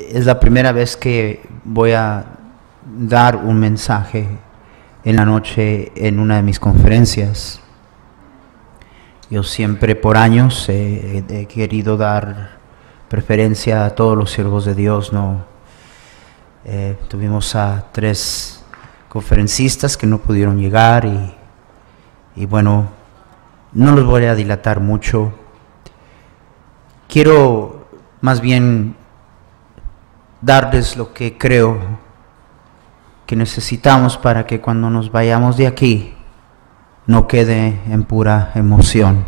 Es la primera vez que voy a dar un mensaje en la noche en una de mis conferencias. Yo siempre por años he querido dar preferencia a todos los siervos de Dios, ¿no? Tuvimos a 3 conferencistas que no pudieron llegar y bueno, no los voy a dilatar mucho. Quiero más bien darles lo que creo que necesitamos para que cuando nos vayamos de aquí no quede en pura emoción.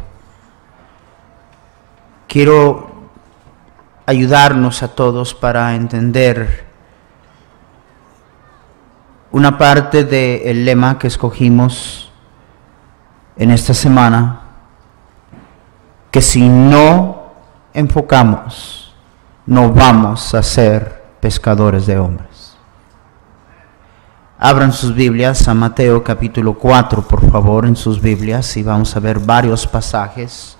Quiero ayudarnos a todos para entender una parte del lema que escogimos en esta semana, que si no enfocamos, no vamos a ser pescadores de hombres. Abran sus Biblias a Mateo capítulo 4, por favor, en sus Biblias, y vamos a ver varios pasajes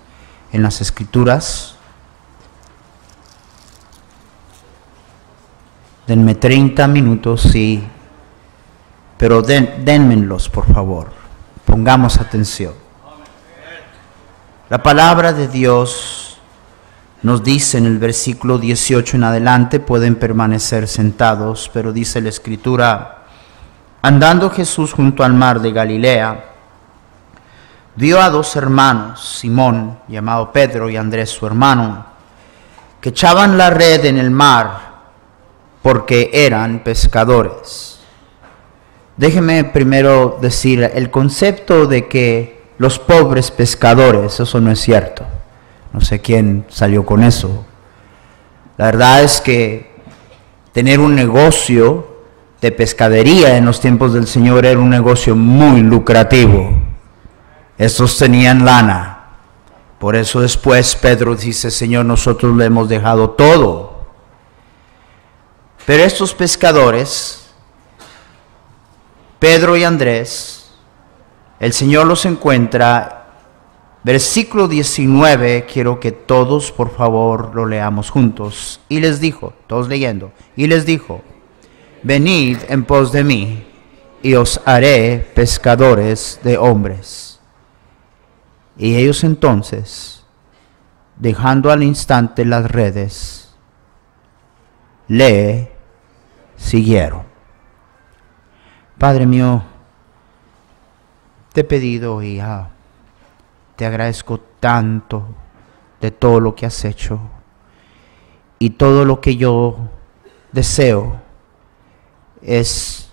en las Escrituras. Denme 30 minutos, sí, pero denmelos, por favor. Pongamos atención. La palabra de Dios nos dice en el versículo 18 en adelante, pueden permanecer sentados, pero dice la Escritura: andando Jesús junto al mar de Galilea, vio a 2 hermanos, Simón, llamado Pedro, y Andrés su hermano, que echaban la red en el mar, porque eran pescadores. Déjeme primero decir, el concepto de que los pobres pescadores, eso no es cierto. No sé quién salió con eso. La verdad es que tener un negocio de pescadería en los tiempos del Señor era un negocio muy lucrativo. Estos tenían lana. Por eso después Pedro dice: Señor, nosotros le hemos dejado todo. Pero estos pescadores, Pedro y Andrés, el Señor los encuentra. Versículo 19, quiero que todos por favor lo leamos juntos. Y les dijo, todos leyendo, y les dijo: venid en pos de mí, y os haré pescadores de hombres. Y ellos entonces, dejando al instante las redes, le siguieron. Padre mío, te he pedido y te agradezco tanto de todo lo que has hecho, y todo lo que yo deseo es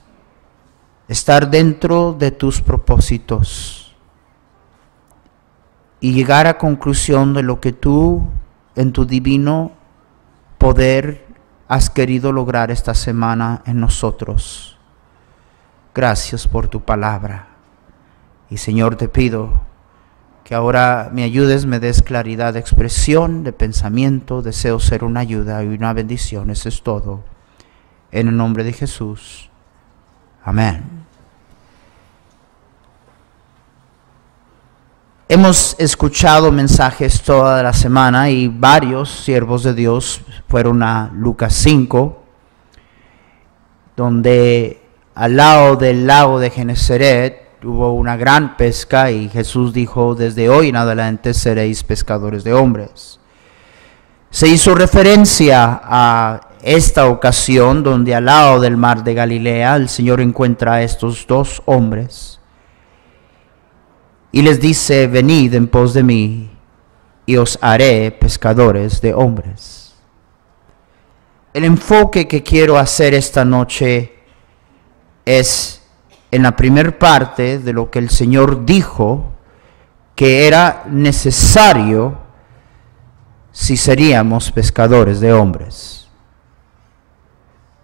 estar dentro de tus propósitos y llegar a conclusión de lo que tú en tu divino poder has querido lograr esta semana en nosotros. Gracias por tu palabra. Y Señor, te pido que ahora me ayudes, me des claridad de expresión, de pensamiento. Deseo ser una ayuda y una bendición. Eso es todo. En el nombre de Jesús. Amén. Hemos escuchado mensajes toda la semana y varios siervos de Dios fueron a Lucas 5, donde al lado del lago de Genesaret hubo una gran pesca y Jesús dijo: desde hoy en adelante seréis pescadores de hombres. Se hizo referencia a esta ocasión donde al lado del mar de Galilea el Señor encuentra a estos 2 hombres y les dice: venid en pos de mí y os haré pescadores de hombres. El enfoque que quiero hacer esta noche es en la primera parte de lo que el Señor dijo que era necesario si seríamos pescadores de hombres.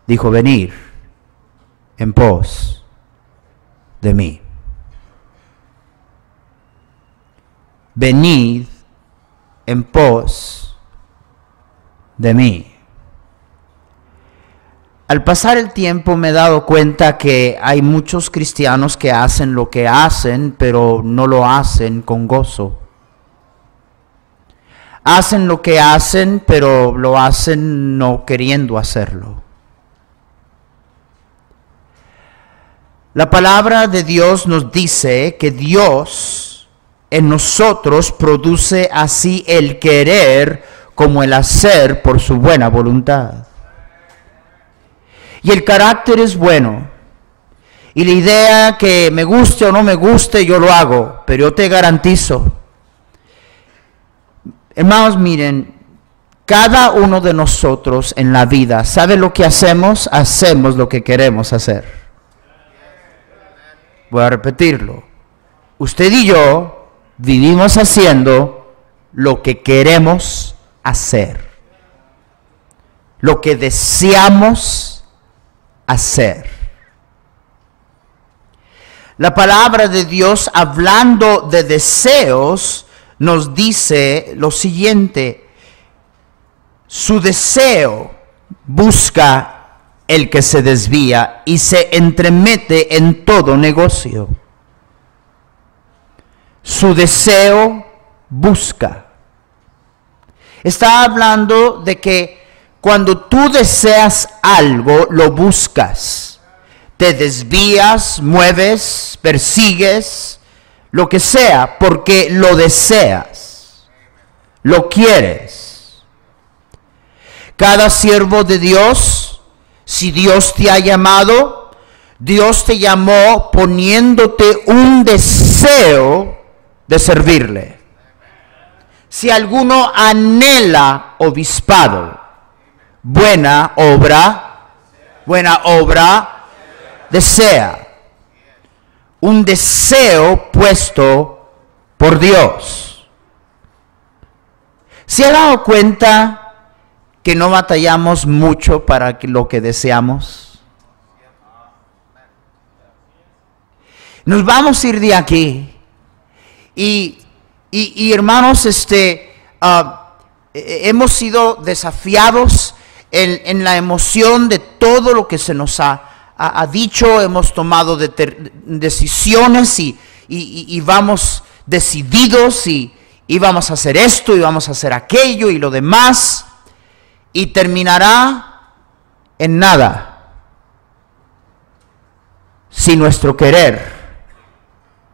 Dijo: venir en pos de mí. Venid en pos de mí. Al pasar el tiempo me he dado cuenta que hay muchos cristianos que hacen lo que hacen, pero no lo hacen con gozo. hacen lo que hacen, pero lo hacen no queriendo hacerlo. La palabra de Dios nos dice que Dios en nosotros produce así el querer como el hacer por su buena voluntad. Y el carácter es bueno. Y la idea que me guste o no me guste, yo lo hago. Pero yo te garantizo, hermanos, miren, cada uno de nosotros en la vida, ¿sabe lo que hacemos? Hacemos lo que queremos hacer. Voy a repetirlo. Usted y yo vivimos haciendo lo que queremos hacer. Lo que deseamos hacer. La palabra de Dios, hablando de deseos, nos dice lo siguiente: su deseo busca el que se desvía y se entremete en todo negocio. Su deseo busca. Está hablando de que cuando tú deseas algo, lo buscas. Te desvías, mueves, persigues, lo que sea, porque lo deseas, lo quieres. Cada siervo de Dios, si Dios te ha llamado, Dios te llamó poniéndote un deseo de servirle. Si alguno anhela obispado, buena obra desea. Un deseo puesto por Dios. ¿Se ha dado cuenta que no batallamos mucho para lo que deseamos? Nos vamos a ir de aquí y hermanos, hemos sido desafiados en la emoción de todo lo que se nos ha dicho. Hemos tomado decisiones y vamos decididos y vamos a hacer esto y vamos a hacer aquello y lo demás, y terminará en nada si nuestro querer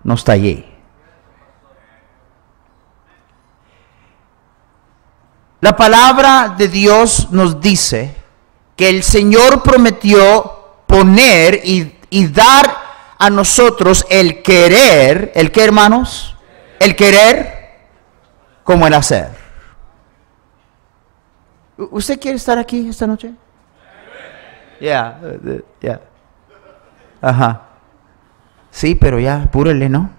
no está allí. La palabra de Dios nos dice que el Señor prometió poner y dar a nosotros el querer. ¿El qué, hermanos? El querer como el hacer. ¿Usted quiere estar aquí esta noche? Ya. Ajá. Sí, pero ya, apúrele, ¿no?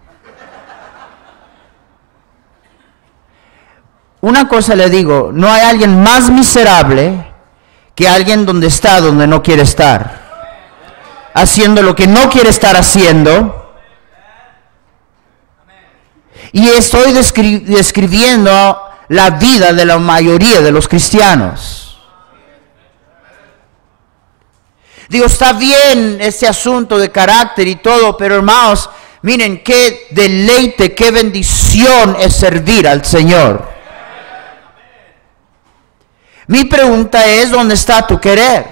Una cosa le digo, no hay alguien más miserable que alguien donde está, donde no quiere estar, haciendo lo que no quiere estar haciendo. Y estoy describiendo la vida de la mayoría de los cristianos. Digo, está bien este asunto de carácter y todo, pero hermanos, miren qué deleite, qué bendición es servir al Señor. Mi pregunta es, ¿dónde está tu querer?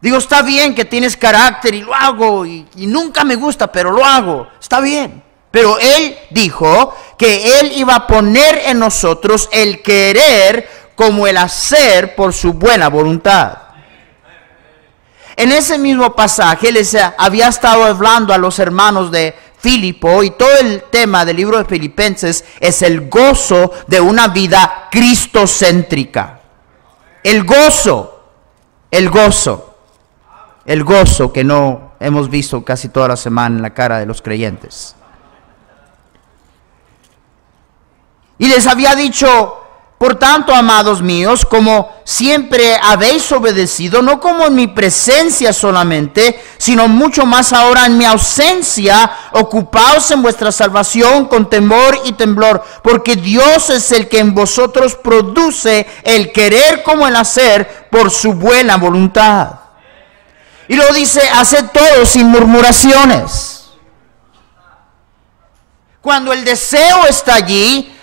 Digo, está bien que tienes carácter y lo hago y nunca me gusta, pero lo hago. Está bien. Pero Él dijo que Él iba a poner en nosotros el querer como el hacer por su buena voluntad. En ese mismo pasaje les había estado hablando a los hermanos de Filipo, y todo el tema del libro de Filipenses es el gozo de una vida cristocéntrica. El gozo que no hemos visto casi toda la semana en la cara de los creyentes. Y les había dicho: por tanto, amados míos, como siempre habéis obedecido, no como en mi presencia solamente, sino mucho más ahora en mi ausencia, ocupaos en vuestra salvación con temor y temblor, porque Dios es el que en vosotros produce el querer como el hacer por su buena voluntad. Y luego dice: haced todo sin murmuraciones. Cuando el deseo está allí,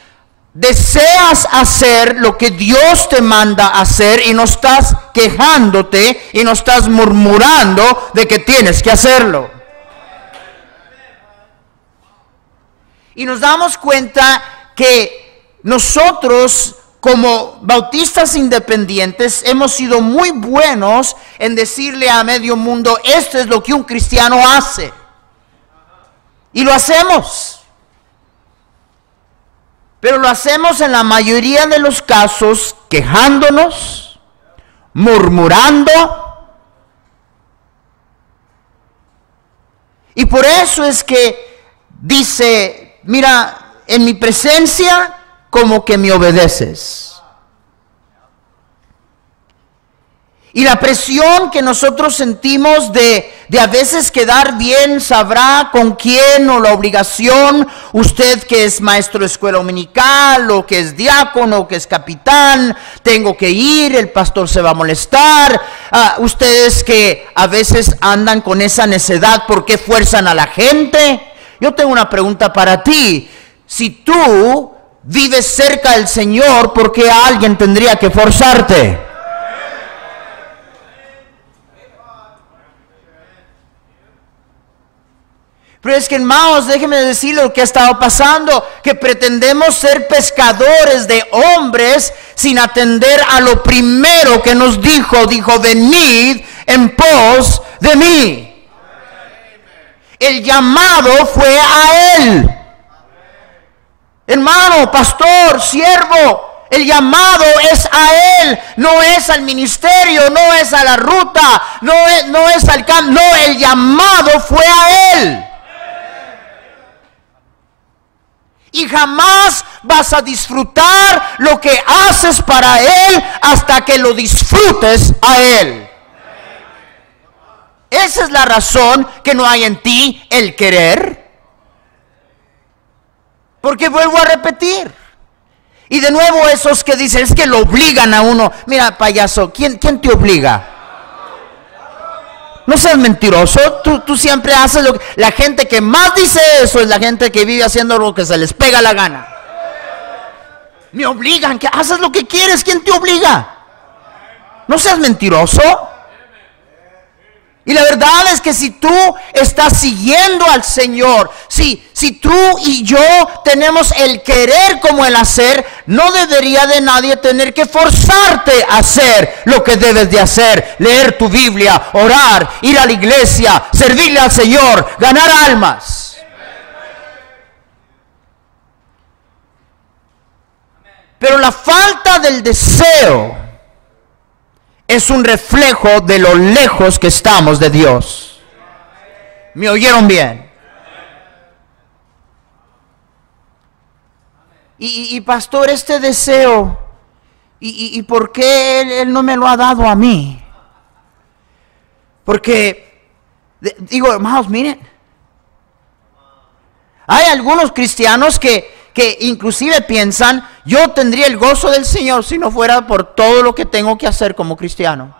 deseas hacer lo que Dios te manda hacer y no estás quejándote y no estás murmurando de que tienes que hacerlo. Y nos damos cuenta que nosotros, como bautistas independientes, hemos sido muy buenos en decirle a medio mundo, esto es lo que un cristiano hace. Y lo hacemos. Pero lo hacemos en la mayoría de los casos quejándonos, murmurando. Y por eso es que dice, mira, en mi presencia como que me obedeces. Y la presión que nosotros sentimos de a veces quedar bien, sabrá con quién, o la obligación, usted que es maestro de escuela dominical, o que es diácono, o que es capitán, tengo que ir, el pastor se va a molestar. Ustedes que a veces andan con esa necedad, ¿por qué fuerzan a la gente? Yo tengo una pregunta para ti. Si tú vives cerca del Señor, ¿por qué alguien tendría que forzarte? Pero es que, hermanos, déjenme decirles lo que ha estado pasando, que pretendemos ser pescadores de hombres sin atender a lo primero que nos dijo, venid en pos de mí. El llamado fue a Él. Hermano, pastor, siervo, el llamado es a Él, no es al ministerio, no es a la ruta, no es al campo, no, el llamado fue a Él. Y jamás vas a disfrutar lo que haces para Él hasta que lo disfrutes a Él. Esa es la razón que no hay en ti el querer. Porque vuelvo a repetir. Y de nuevo esos que dicen, es que lo obligan a uno. Mira, payaso, ¿quién te obliga? No seas mentiroso, tú siempre haces lo que... La gente que más dice eso es la gente que vive haciendo lo que se les pega la gana. Me obligan, que haces lo que quieres, ¿quién te obliga? No seas mentiroso. Y la verdad es que si tú estás siguiendo al Señor, si tú y yo tenemos el querer como el hacer, no debería de nadie tener que forzarte a hacer lo que debes de hacer. Leer tu Biblia, orar, ir a la iglesia, servirle al Señor, ganar almas. Pero la falta del deseo es un reflejo de lo lejos que estamos de Dios. ¿Me oyeron bien? Y pastor, este deseo, ¿y por qué él no me lo ha dado a mí? Porque, digo, hermanos, miren, hay algunos cristianos que inclusive piensan, yo tendría el gozo del Señor si no fuera por todo lo que tengo que hacer como cristiano.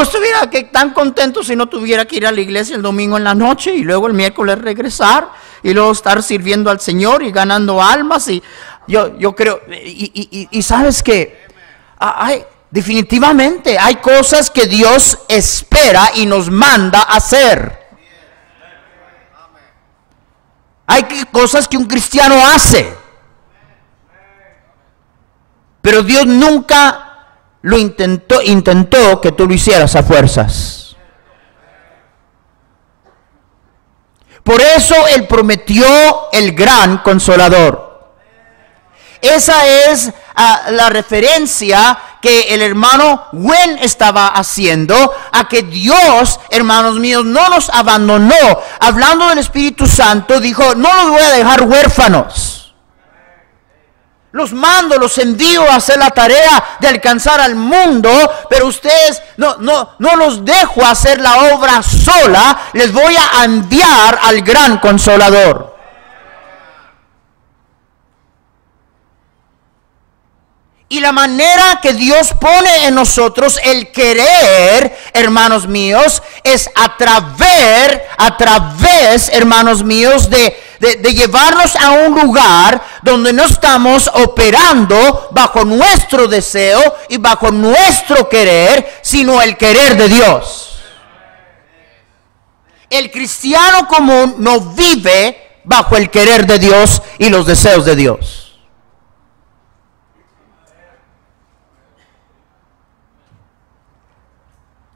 Estuviera tan contento si no tuviera que ir a la iglesia el domingo en la noche y luego el miércoles regresar y luego estar sirviendo al Señor y ganando almas. Y yo creo, y sabes que definitivamente hay cosas que Dios espera y nos manda a hacer. Hay cosas que un cristiano hace, pero Dios nunca lo intentó que tú lo hicieras a fuerzas. Por eso Él prometió el gran consolador. Esa es la referencia que el hermano Wen estaba haciendo a que Dios, hermanos míos, no nos abandonó. Hablando del Espíritu Santo, dijo, no los voy a dejar huérfanos. Los mando, los envío a hacer la tarea de alcanzar al mundo, pero ustedes no los dejo hacer la obra sola, les voy a enviar al gran consolador. Y la manera que Dios pone en nosotros el querer, hermanos míos, es a través, hermanos míos, de llevarnos a un lugar donde no estamos operando bajo nuestro deseo y bajo nuestro querer, sino el querer de Dios. El cristiano común no vive bajo el querer de Dios y los deseos de Dios.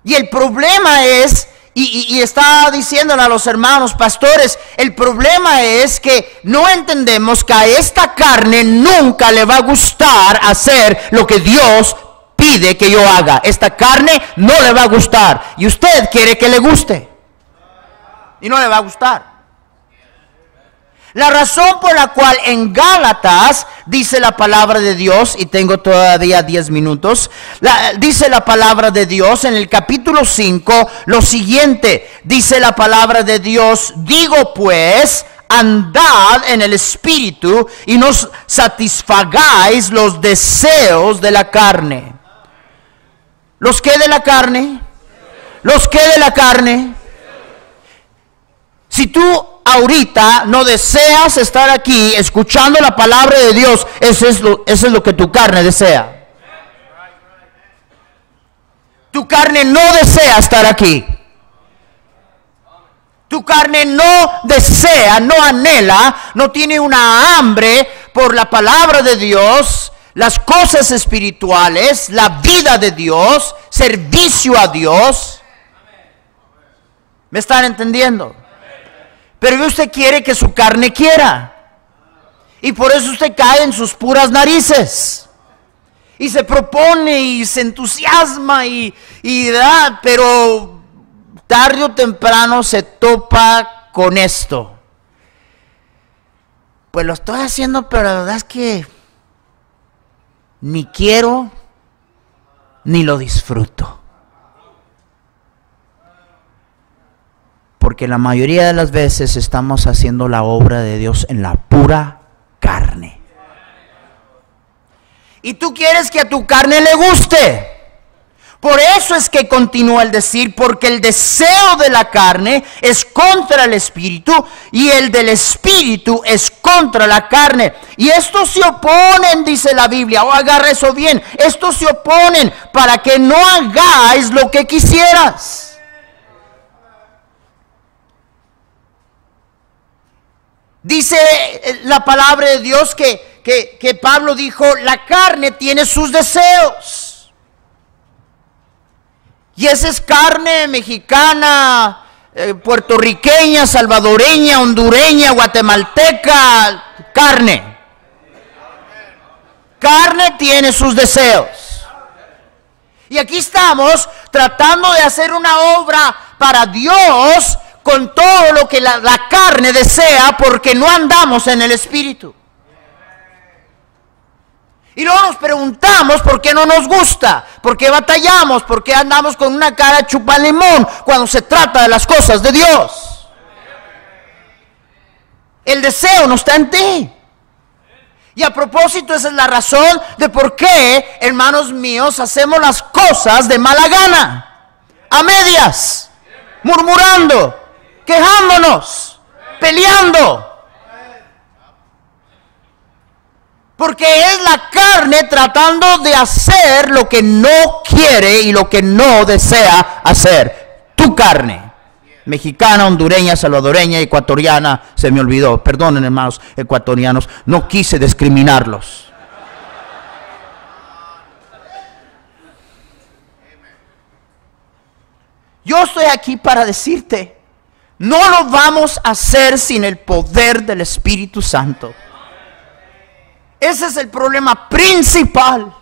Y el problema es, y estaba diciéndole a los hermanos pastores, el problema es que no entendemos que a esta carne nunca le va a gustar hacer lo que Dios pide que yo haga. Esta carne no le va a gustar. Y usted quiere que le guste. Y no le va a gustar. La razón por la cual en Gálatas dice la palabra de Dios, y tengo todavía 10 minutos, dice la palabra de Dios en el capítulo 5, lo siguiente, dice la palabra de Dios, digo pues, andad en el Espíritu y no satisfagáis los deseos de la carne. ¿Los qué de la carne? ¿Los qué de la carne? Si tú ahorita no deseas estar aquí escuchando la palabra de Dios, eso es lo que tu carne desea. Tu carne no desea estar aquí. Tu carne no desea, no anhela, no tiene una hambre por la palabra de Dios, las cosas espirituales, la vida de Dios, servicio a Dios. ¿Me están entendiendo? Pero usted quiere que su carne quiera. Y por eso usted cae en sus puras narices. Y se propone y se entusiasma pero tarde o temprano se topa con esto. Pues lo estoy haciendo, pero la verdad es que ni quiero ni lo disfruto. Porque la mayoría de las veces estamos haciendo la obra de Dios en la pura carne. Y tú quieres que a tu carne le guste. Por eso es que continúa el decir, porque el deseo de la carne es contra el espíritu y el del espíritu es contra la carne. Y estos se oponen, dice la Biblia, agarra eso bien, estos se oponen para que no hagáis lo que quisieras. Dice la palabra de Dios que Pablo dijo, la carne tiene sus deseos. Y esa es carne mexicana, puertorriqueña, salvadoreña, hondureña, guatemalteca, carne. Carne tiene sus deseos. Y aquí estamos tratando de hacer una obra para Dios con todo lo que la carne desea, porque no andamos en el Espíritu. Y luego nos preguntamos por qué no nos gusta, por qué batallamos, por qué andamos con una cara chupa limón cuando se trata de las cosas de Dios. El deseo no está en ti. Y a propósito, esa es la razón de por qué, hermanos míos, hacemos las cosas de mala gana, a medias, murmurando, quejándonos, peleando. Porque es la carne tratando de hacer lo que no quiere y lo que no desea hacer. Tu carne. Mexicana, hondureña, salvadoreña, ecuatoriana, se me olvidó. Perdonen, hermanos ecuatorianos, no quise discriminarlos. Yo estoy aquí para decirte, no lo vamos a hacer sin el poder del Espíritu Santo. Ese es el problema principal.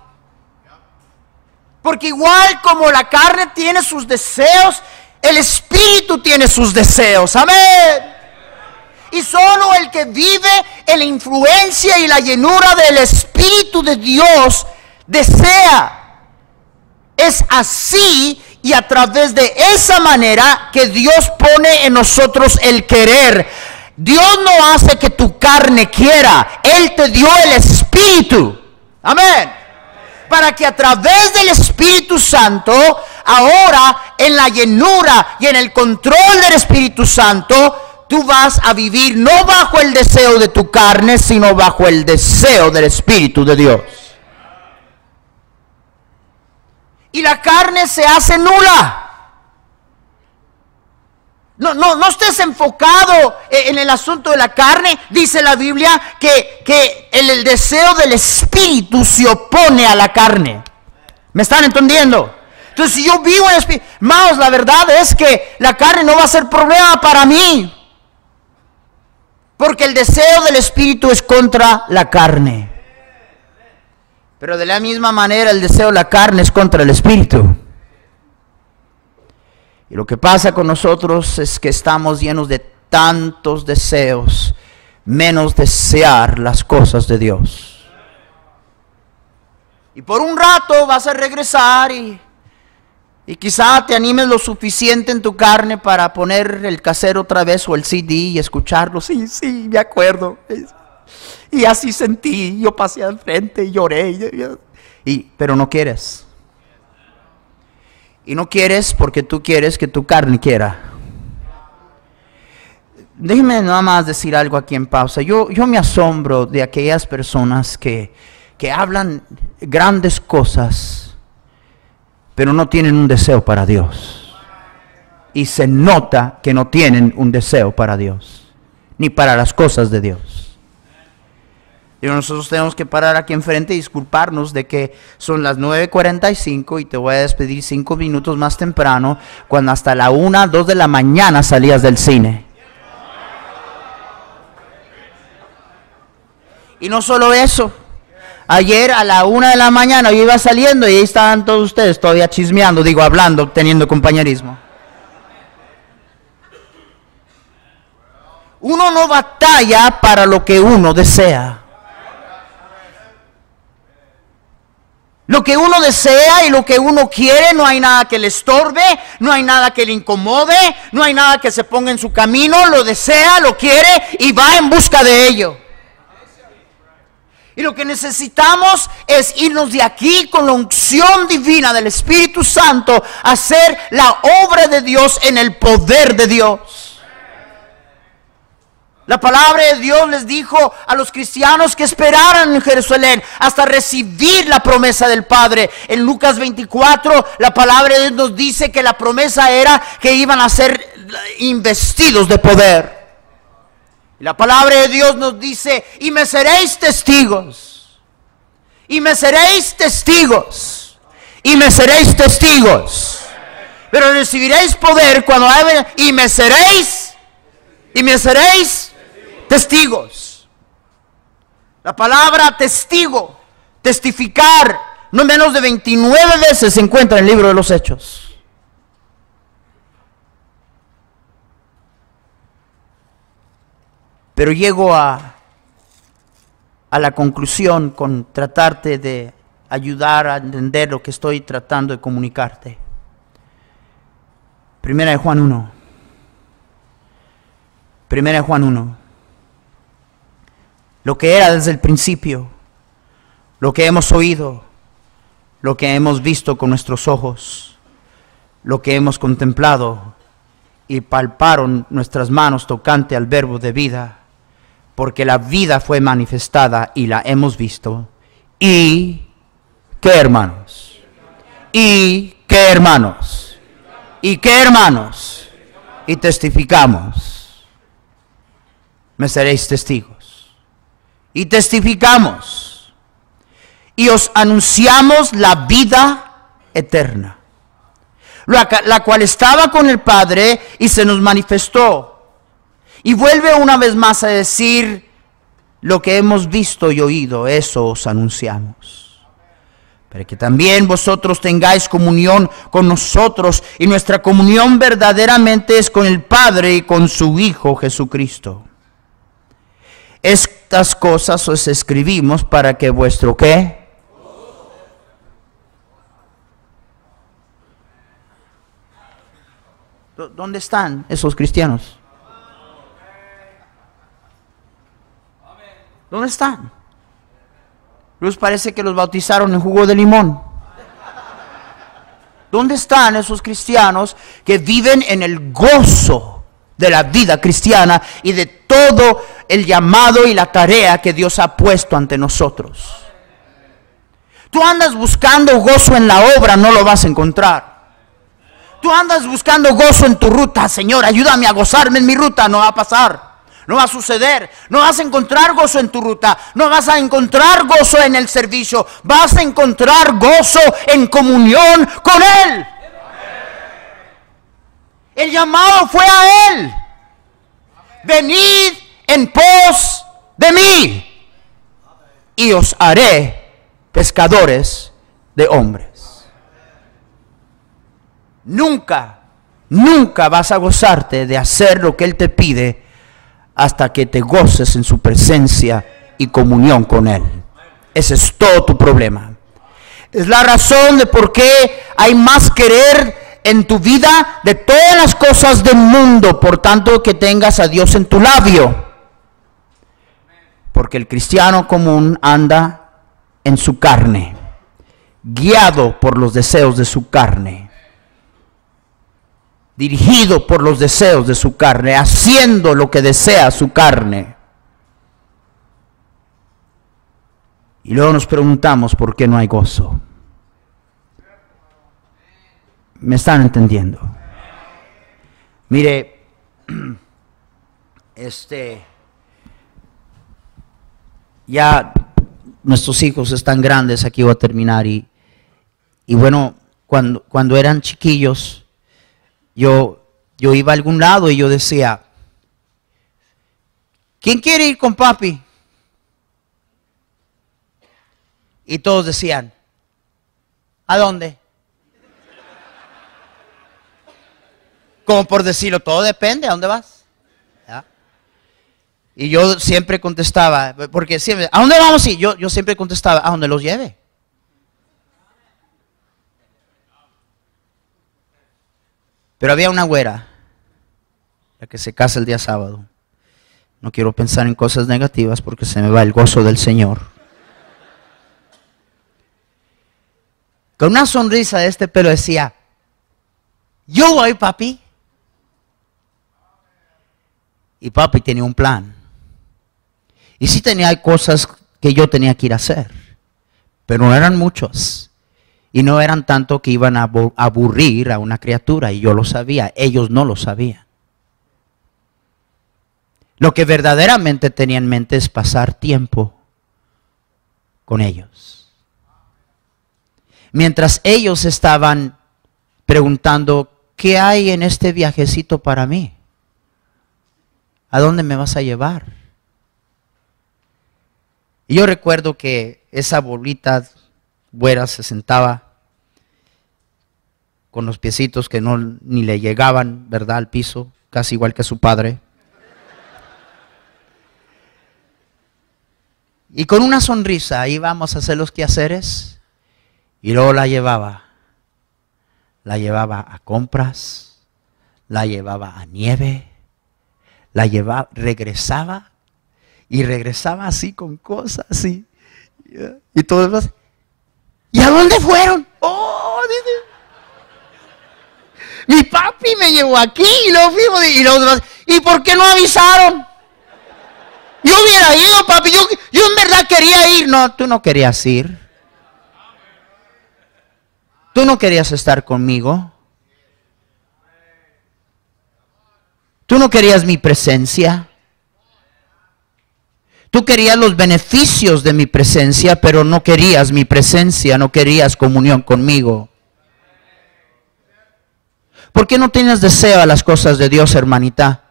Porque igual como la carne tiene sus deseos, el Espíritu tiene sus deseos. Amén. Y solo el que vive en la influencia y la llenura del Espíritu de Dios desea. Es así y a través de esa manera que Dios pone en nosotros el querer. Dios no hace que tu carne quiera. Él te dio el Espíritu. Amén. para que a través del Espíritu Santo, ahora en la llenura y en el control del Espíritu Santo, tú vas a vivir no bajo el deseo de tu carne, sino bajo el deseo del Espíritu de Dios. Y la carne se hace nula. No estés enfocado en el asunto de la carne. Dice la Biblia que el deseo del Espíritu se opone a la carne. ¿Me están entendiendo? Entonces, si yo vivo en el Espíritu, hermanos, la verdad es que la carne no va a ser problema para mí. Porque el deseo del Espíritu es contra la carne. Pero de la misma manera el deseo de la carne es contra el Espíritu. Y lo que pasa con nosotros es que estamos llenos de tantos deseos, menos desear las cosas de Dios. Y por un rato vas a regresar y quizá te animes lo suficiente en tu carne para poner el cassette otra vez o el CD y escucharlo. Sí, me acuerdo. Y así sentí, yo pasé al frente y lloré. Pero no quieres. Y no quieres porque tú quieres que tu carne quiera. Déjeme nada más decir algo aquí en pausa. Yo me asombro de aquellas personas que hablan grandes cosas, pero no tienen un deseo para Dios. Y se nota que no tienen un deseo para Dios, ni para las cosas de Dios. Y nosotros tenemos que parar aquí enfrente y disculparnos de que son las 9:45 y te voy a despedir 5 minutos más temprano, cuando hasta la 1, 2 de la mañana salías del cine. Y no solo eso, ayer a la 1 de la mañana yo iba saliendo y ahí estaban todos ustedes todavía chismeando, hablando, teniendo compañerismo. Uno no batalla para lo que uno desea. Lo que uno desea y lo que uno quiere, no hay nada que le estorbe, no hay nada que le incomode, no hay nada que se ponga en su camino. Lo desea, lo quiere y va en busca de ello. Y lo que necesitamos es irnos de aquí con la unción divina del Espíritu Santo a hacer la obra de Dios en el poder de Dios. La palabra de Dios les dijo a los cristianos que esperaran en Jerusalén hasta recibir la promesa del Padre. En Lucas 24, la palabra de Dios nos dice que la promesa era que iban a ser investidos de poder. Y la palabra de Dios nos dice, y me seréis testigos. Y me seréis testigos. Y me seréis testigos. Pero recibiréis poder cuando haya, y me seréis testigos. La palabra testigo, testificar, no menos de 29 veces se encuentra en el libro de los Hechos. Pero llego a la conclusión con tratarte de ayudar a entender lo que estoy tratando de comunicarte. Primera de Juan 1. Primera de Juan 1. Lo que era desde el principio, lo que hemos oído, lo que hemos visto con nuestros ojos, lo que hemos contemplado y palparon nuestras manos tocante al verbo de vida, porque la vida fue manifestada y la hemos visto. ¿Y qué, hermanos? ¿Y qué, hermanos? ¿Y qué, hermanos? Y testificamos. Me seréis testigos. Y testificamos. Y os anunciamos la vida eterna, la cual estaba con el Padre y se nos manifestó. Y vuelve una vez más a decir, lo que hemos visto y oído, eso os anunciamos. Para que también vosotros tengáis comunión con nosotros, y nuestra comunión verdaderamente es con el Padre y con su Hijo Jesucristo. Estas cosas os escribimos para que vuestro ¿qué? ¿Dónde están esos cristianos? ¿Dónde están? Pues parece que los bautizaron en jugo de limón. ¿Dónde están esos cristianos que viven en el gozo de la vida cristiana y de todo el llamado y la tarea que Dios ha puesto ante nosotros? Tú andas buscando gozo en la obra, no lo vas a encontrar. Tú andas buscando gozo en tu ruta. Señor, ayúdame a gozarme en mi ruta. No va a pasar. No va a suceder. No vas a encontrar gozo en tu ruta. No vas a encontrar gozo en el servicio. Vas a encontrar gozo en comunión con Él. El llamado fue a Él. Venid en pos de mí y os haré pescadores de hombres. Nunca, nunca vas a gozarte de hacer lo que Él te pide hasta que te goces en su presencia y comunión con Él. Ese es todo tu problema. Es la razón de por qué hay más querer en tu vida de todas las cosas del mundo, por tanto que tengas a Dios en tu labio. Porque el cristiano común anda en su carne, guiado por los deseos de su carne, dirigido por los deseos de su carne, haciendo lo que desea su carne. Y luego nos preguntamos por qué no hay gozo. ¿Me están entendiendo? Mire, ya nuestros hijos están grandes, aquí voy a terminar, y bueno, cuando eran chiquillos, yo iba a algún lado y yo decía, ¿quién quiere ir con papi? Y todos decían, ¿a dónde? Como por decirlo, todo depende, ¿a dónde vas? ¿Ya? Y yo siempre contestaba, porque siempre, ¿a dónde vamos? Y yo siempre contestaba, ¿a dónde los lleve? Pero había una güera, la que se casa el día sábado. No quiero pensar en cosas negativas porque se me va el gozo del Señor. Con una sonrisa de este pelo decía, yo voy, papi. Y papi tenía un plan. Y sí tenía cosas que yo tenía que ir a hacer, pero no eran muchos. Y no eran tanto que iban a aburrir a una criatura, y yo lo sabía, ellos no lo sabían. Lo que verdaderamente tenía en mente es pasar tiempo con ellos. Mientras ellos estaban preguntando, ¿qué hay en este viajecito para mí? ¿A dónde me vas a llevar? Y yo recuerdo que esa bolita güera se sentaba con los piecitos que ni le llegaban, ¿verdad?, al piso, casi igual que su padre. Y con una sonrisa íbamos a hacer los quehaceres y luego la llevaba a compras, la llevaba a nieve, regresaba así con cosas y todo lo demás. ¿Y a dónde fueron? Oh, dice, mi papi me llevó aquí y luego fuimos y los demás. ¿Y por qué no avisaron? Yo hubiera ido, papi, yo en verdad quería ir. No, tú no querías ir. Tú no querías estar conmigo. Tú no querías mi presencia. Tú querías los beneficios de mi presencia, pero no querías mi presencia, no querías comunión conmigo. ¿Por qué no tienes deseo a las cosas de Dios, hermanita?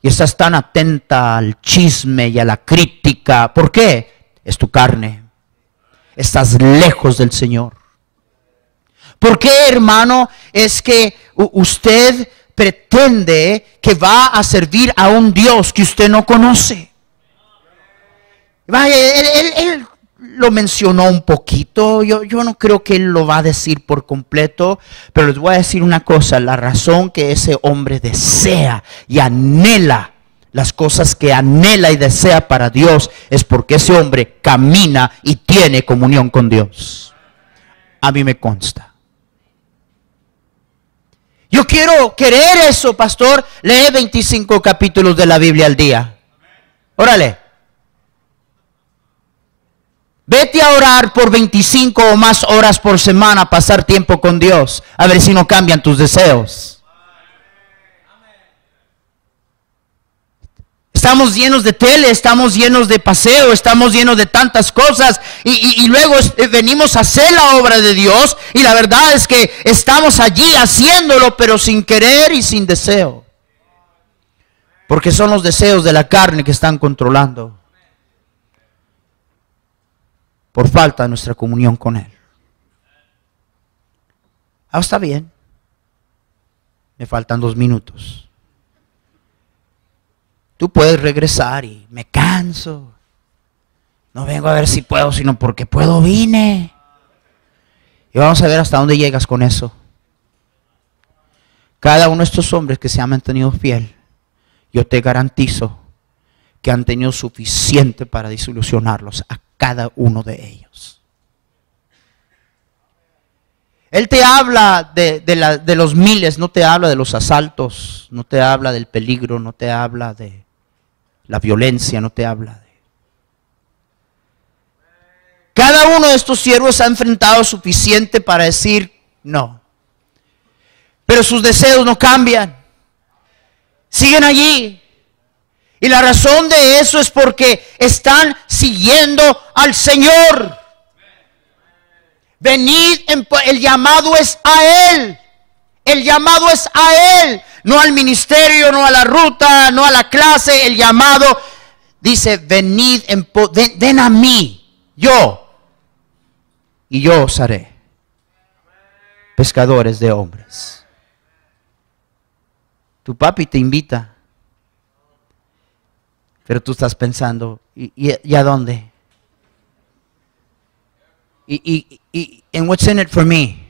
Y estás tan atenta al chisme y a la crítica. ¿Por qué? Es tu carne. Estás lejos del Señor. ¿Por qué, hermano? Es que usted pretende que va a servir a un Dios que usted no conoce. Vaya, él lo mencionó un poquito, yo no creo que él lo va a decir por completo, pero les voy a decir una cosa, la razón que ese hombre desea y anhela las cosas que anhela y desea para Dios, es porque ese hombre camina y tiene comunión con Dios. A mí me consta. Yo quiero querer eso, pastor. Lee 25 capítulos de la Biblia al día. Órale. Vete a orar por 25 o más horas por semana, pasar tiempo con Dios. A ver si no cambian tus deseos. Estamos llenos de tele, estamos llenos de paseo, estamos llenos de tantas cosas y luego venimos a hacer la obra de Dios y la verdad es que estamos allí haciéndolo pero sin querer y sin deseo. Porque son los deseos de la carne que están controlando por falta de nuestra comunión con Él. Ah, está bien. Me faltan 2 minutos. Tú puedes regresar y me canso. No vengo a ver si puedo, sino porque puedo vine. Y vamos a ver hasta dónde llegas con eso. Cada uno de estos hombres que se han mantenido fiel, yo te garantizo que han tenido suficiente para desilusionarlos a cada uno de ellos. Él te habla de los miles, no te habla de los asaltos, no te habla del peligro, no te habla de la violencia, no te habla de... Cada uno de estos siervos ha enfrentado suficiente para decir no. Pero sus deseos no cambian. Siguen allí. Y la razón de eso es porque están siguiendo al Señor. Venid, el llamado es a Él. El llamado es a Él. No al ministerio, no a la ruta, no a la clase. El llamado dice, venid, ven a mí, yo. Y yo os haré pescadores de hombres. Tu papi te invita. Pero tú estás pensando, ¿y a dónde? And what's in it for me?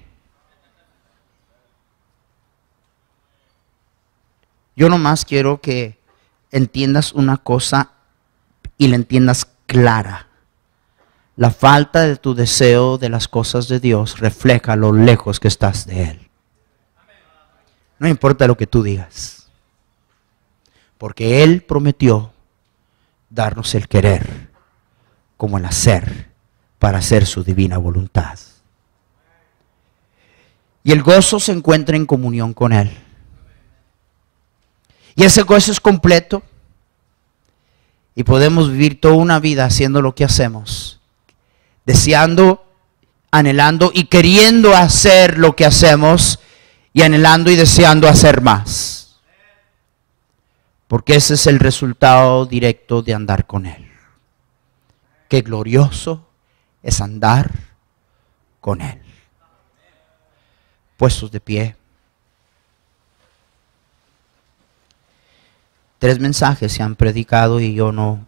Yo nomás quiero que entiendas una cosa y la entiendas clara. La falta de tu deseo de las cosas de Dios refleja lo lejos que estás de Él. No importa lo que tú digas. Porque Él prometió darnos el querer como el hacer para hacer su divina voluntad. Y el gozo se encuentra en comunión con Él. Y ese gozo es completo. Y podemos vivir toda una vida haciendo lo que hacemos. Deseando, anhelando y queriendo hacer lo que hacemos. Y anhelando y deseando hacer más. Porque ese es el resultado directo de andar con Él. Qué glorioso es andar con Él. Puestos de pie. 3 mensajes se han predicado y yo no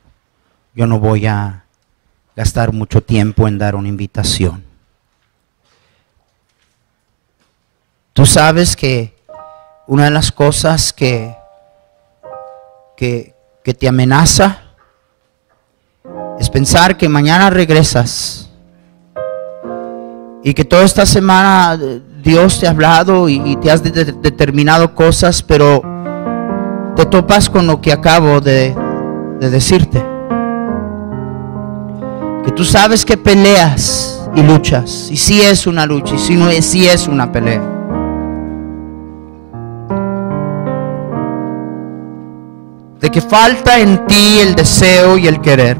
voy a gastar mucho tiempo en dar una invitación. Tú sabes que una de las cosas que te amenaza es pensar que mañana regresas y que toda esta semana Dios te ha hablado y te has determinado cosas, pero te topas con lo que acabo de decirte. Que tú sabes que peleas y luchas, y sí es una lucha, y sí, no es, sí es una pelea. De que falta en ti el deseo y el querer.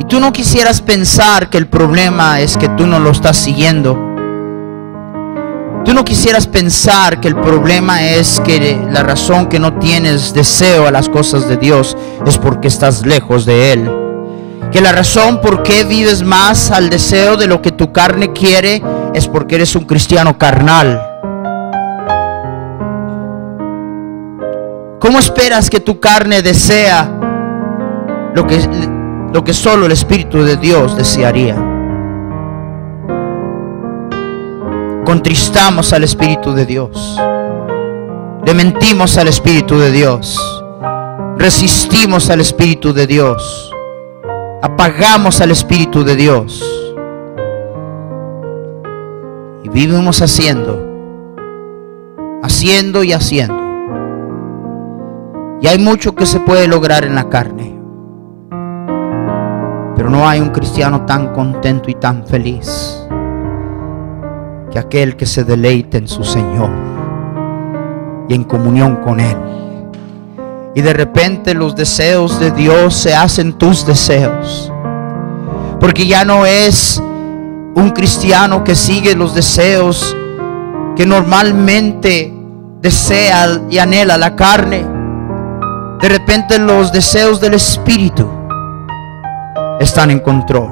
Y tú no quisieras pensar que el problema es que tú no lo estás siguiendo. Tú no quisieras pensar que el problema es que la razón que no tienes deseo a las cosas de Dios es porque estás lejos de Él. Que la razón por qué vives más al deseo de lo que tu carne quiere es porque eres un cristiano carnal. ¿Cómo esperas que tu carne desea lo que solo el Espíritu de Dios desearía? Contristamos al Espíritu de Dios. le mentimos al Espíritu de Dios, resistimos al Espíritu de Dios, apagamos al Espíritu de Dios y vivimos haciendo y haciendo. Y hay mucho que se puede lograr en la carne, pero no hay un cristiano tan contento y tan feliz que aquel que se deleite en su Señor y en comunión con Él. Y de repente los deseos de Dios se hacen tus deseos, porque ya no es un cristiano que sigue los deseos que normalmente desea y anhela la carne. De repente los deseos del Espíritu están en control,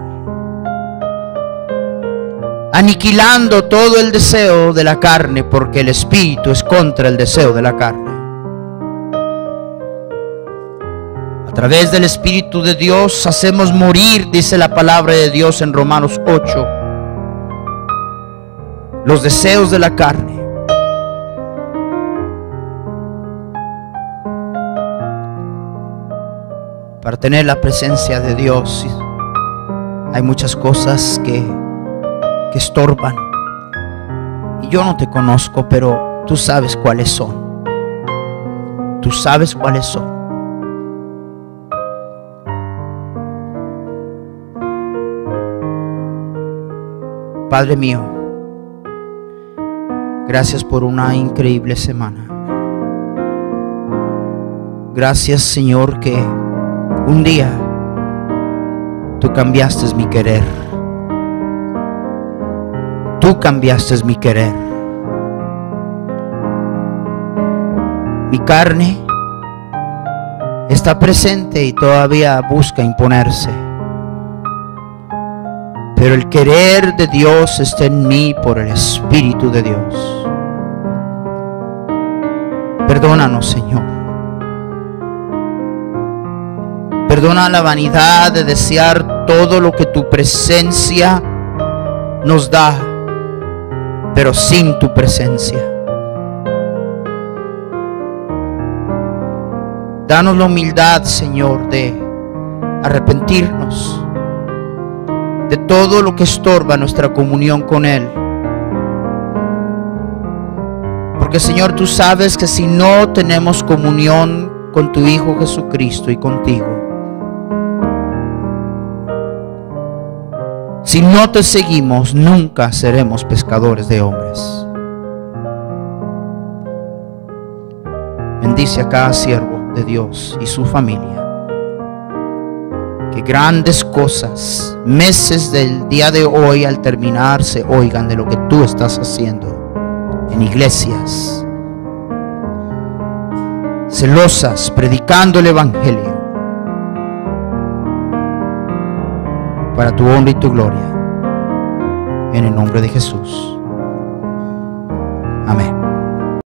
aniquilando todo el deseo de la carne, porque el Espíritu es contra el deseo de la carne. A través del Espíritu de Dios hacemos morir, dice la palabra de Dios en Romanos 8, los deseos de la carne. Para tener la presencia de Dios hay muchas cosas que estorban, y yo no te conozco, pero tú sabes cuáles son. Tú sabes cuáles son. Padre mío, gracias por una increíble semana. Gracias, Señor, que un día tú cambiaste mi querer. Tú cambiaste mi querer. Mi carne está presente y todavía busca imponerse, pero el querer de Dios está en mí por el Espíritu de Dios. Perdónanos, Señor. Perdona la vanidad de desear todo lo que tu presencia nos da, pero sin tu presencia. Danos la humildad, Señor, de arrepentirnos de todo lo que estorba nuestra comunión con Él. Porque, Señor, tú sabes que si no tenemos comunión con tu Hijo Jesucristo y contigo, si no te seguimos, nunca seremos pescadores de hombres. Bendice a cada siervo de Dios y su familia. Que grandes cosas, meses del día de hoy al terminar, se oigan de lo que tú estás haciendo en iglesias celosas, predicando el Evangelio para tu honra y tu gloria, en el nombre de Jesús. Amén.